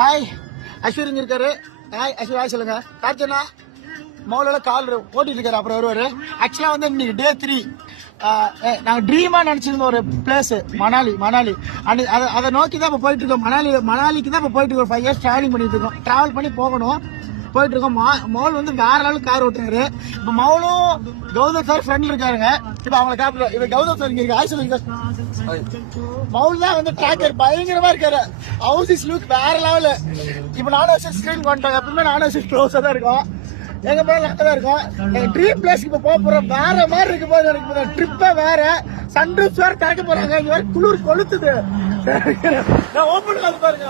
Hi அஸ்விர் இங்க இருக்காரு. Hi அஸ்விர், hi சொல்லுங்க. கார்ச்சனா மௌலால கால் ஓட்டிட்டு இருக்காரு, அப்புறம் வருவாரு. ஆக்சுவலா வந்து இன்னைக்கு டே 3. நாங்க ட்ரீமா நினைச்சிருந்த ஒரு பிளேஸ் மணாலி. அதை நோக்கி தான் இப்போ போயிட்டு இருக்கோம். மணாலிக்கு தான் இப்போ போயிட்டு இருக்கோம். 5 இயர்ஸ் டிராவலிங் பண்ணிட்டு இருக்கோம். டிராவல் பண்ணி போகணும், போயிட்டு இருக்கோம். மௌல் வந்து வேற அளவுக்கு கார் ஓட்டுறாரு. இப்போ மௌலும் கௌதம் சார் ஃப்ரெண்ட்ல இருக்காருங்க. இப்போ அவங்களை காப்பிடுறோம். இப்போ கௌதம் சார் இங்க இருக்கு. ஆய் சொல்லுங்க. மௌல் தான் வந்து டிராக்கர் பயங்கரமா இருக்காரு. ஹவுஸ் இஸ் லுக் வேற லெவல். இப்போ நானும் ஸ்கிரீன் கொண்டாங்க. எப்பவுமே நானும் க்ளோஸா தான் இருக்கும். எங்க போனாலும் அங்கதான் இருக்கும். எங்க ட்ரீம் பிளேஸ்க்கு இப்ப போக போறோம். வேற மாதிரி இருக்கு போது எனக்கு ட்ரிப்பே வேற. சன்ரூஃப் வேற திறக்க போறாங்க. இங்க வேற குளிர் கொளுத்துது. நான் ஓபன் பண்ணி பாருங்க.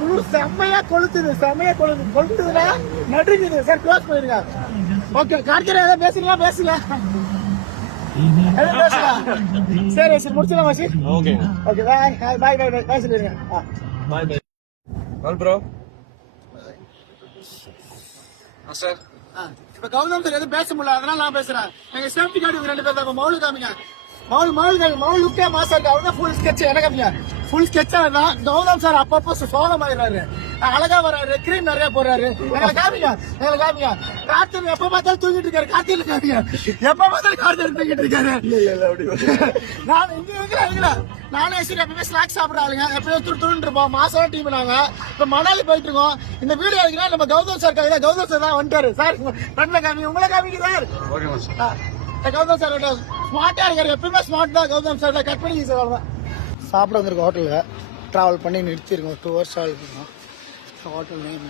குளிர் செம்மையா கொளுத்துதுன்னா நடுங்குது. சார் க்ளோஸ் பண்ணிருங்க. ஓகே, கார்த்திகா ஏதாவது பேசல. சரி சரி, முடிச்சிடலாம் வாசி. ஓகே பாய் சொல்லிருங்க. Bye bro. சார் இப்ப கௌதம் சார் எதுவும் பேச முடியல, அதனால நான் பேசுறேன். எங்க சேஃப்டி கார்டு 2 பேர் தான். மௌலு காமிங்க. மௌல் லுக்கே மாசா இருக்கு. அவர்தான் ஃபுல் ஸ்கெட்ச். என்ன காமிங்க, ஃபுல் ஸ்கெட்சா தான். கௌதம் சார் அப்பப்போ சோகமாயிடுறாரு, அழகா வர்றாரு, கிரீம் நிறைய போடுறாரு. எங்களை காமிங்க. கார்த்திக் எப்ப பார்த்தாலும் தூங்கிட்டு இருக்காரு. கார்த்திக் காமிங்க, எப்ப பார்த்தாலும் கார்த்திக் தூங்கிட்டு இருக்காரு. நான் இங்க இருக்கிறேன். நானும் எப்பவுமே ஸ்நாக்ஸ் சாப்பிடுறாங்க. எப்பயும் துருன்னு இருப்போம். மாசம் டீம் நாங்க இப்ப மணாலி போயிட்டு இருக்கோம். இந்த வீடியோ எடுக்கிறா நம்ம கௌதம் சார் காமிங்க. கௌதம் சார் தான் வந்துட்டாரு. சார் ஃப்ரெண்ட்ல காமிங்க, உங்களை காமிங்க சார். கௌதம் சார் ஸ்மார்ட்டா இருக்காரு. எப்பவுமே ஸ்மார்ட் தான் கௌதம் சார். கட் பண்ணி சார் சாப்பிட வந்திருக்கோம். ஹோட்டல்ல டிராவல் பண்ணி நிறுத்திருக்கோம். 2 hours டிராவல் பண்ணுவோம். ஹோட்டல் நேம்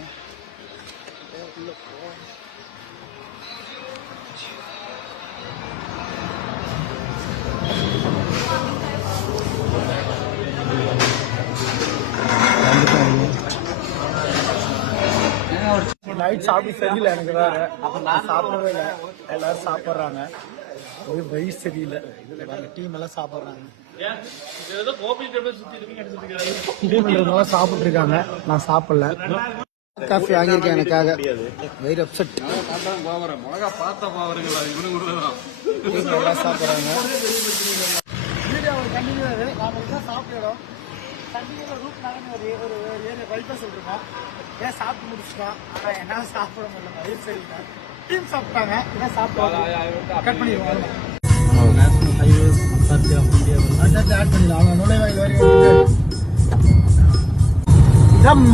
நைட் சாப்பிட்டு சரியில்லை. எனக்கு வேற சாப்பிடவே இல்லை. எல்லாரும் சாப்பிட்றாங்க. ஒரு வயசு சரியில்லை. டீம் எல்லாம் சாப்பிட்றாங்க. சாப்பிட்டு இருக்காங்க. நான் சாப்பிடல. காஃபி வாங்கியிருக்கேன் எனக்காக. Very upset. எல்லாம் சாப்பிட்றாங்க. Video continue. நாம தான் சாப்பிட்டோம். கண்டினியூ ரூட் நாங்கள் ஒரு ஏரியா பைபாஸ் இருக்கோம். ஏன் சாப்பிட்டு முடிச்சிட்டோம். ஆனால் என்னால் சாப்பிட முடியல. வயிறு சரியில்லை. டீம் சாப்பிட்டாங்க. இதான் சாப்பிட்டு கட் பண்ணிடுவோம்.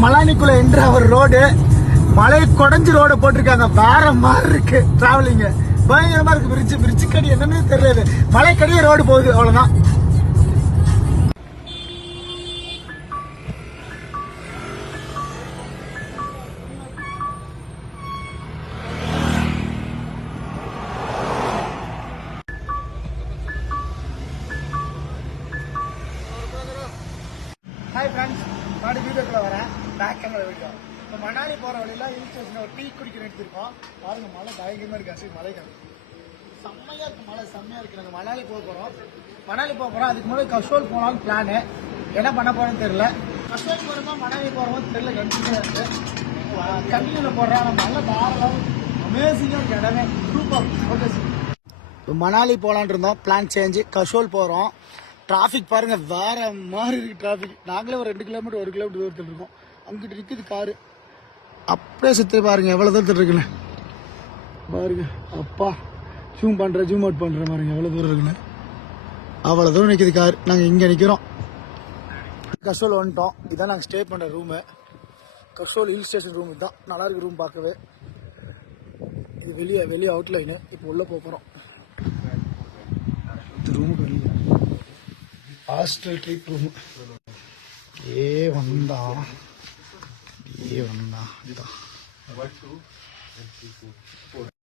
மலானிக்குள்ள என்ற ஒரு ரோடு, மலை கொடைஞ்சு ரோடு போட்டிருக்காங்க. வேற மாதிரி இருக்கு டிராவலிங். பயங்கரமா இருக்கு. பிரிட்ஜு கடி என்னன்னு தெரியல. மலைக்கடியே ரோடு போகுது, அவ்வளவுதான். ஹாய் ஃப்ரெண்ட்ஸ், நாடு வீடியோக்குள்ள வரேன். Back camera video. இப்போ மணாலி போகிற வழியில் ஹில் ஸ்டேஷன் ஒரு டீ குடிக்க நிறுத்திருக்கோம். பாருங்க, மழை பயங்கரமாக இருக்குது. அசை மழை செம்மையாக இருக்குது. மழை செம்மையாக இருக்குது. நாங்கள் மணாலி போக போகிறோம். அதுக்கு முன்னாடி கஷோல் போகலான்னு பிளானு. என்ன பண்ண போகிறோன்னு தெரியல. கஷோல் போகிறோமா மணாலி போகிறோமோ தெரியல. கண்டிப்பாக இருக்குது. கண்டினியூவில் போடுறோம். நம்ம நல்ல தாராளம் அமேசிங்காக இருக்குது இடமே. சூப்பர். ஓகே சார், இப்போ மணாலி போகலான் இருந்தோம். பிளான் சேஞ்சு கஷோல் போகிறோம். டிராஃபிக் பாருங்க, வேற மாதிரி இருக்கு டிராஃபிக். நாங்களே ஒரு 2 கிலோமீட்டர் 1 கிலோமீட்டர் தூரத்தில் இருக்கோம். அங்கிட்டு இருக்குது காரு. அப்படியே சுற்றி பாருங்க, எவ்வளோ தூரத்தில் இருக்குல்ல பாருங்க. அப்பா ஜூம் அவுட் பண்ணுற பாருங்க, எவ்வளோ தூரம் இருக்குன்னு. அவ்வளோ தூரம் நிற்கிது கார். நாங்கள் இங்கே நிற்கிறோம். கஷோல் வந்துட்டோம். இதான் நாங்கள் ஸ்டே பண்ணுற room. Kasol hill station room. இதுதான் நல்லா இருக்கு ரூம் பார்க்கவே. இது வெளியே அவுட்லைனு. இப்போ உள்ளே போகிறோம். இந்த ரூமுக்கு வெளியே ஹாஸ்டல் டைப் ரூம். வந்தா இதுதான்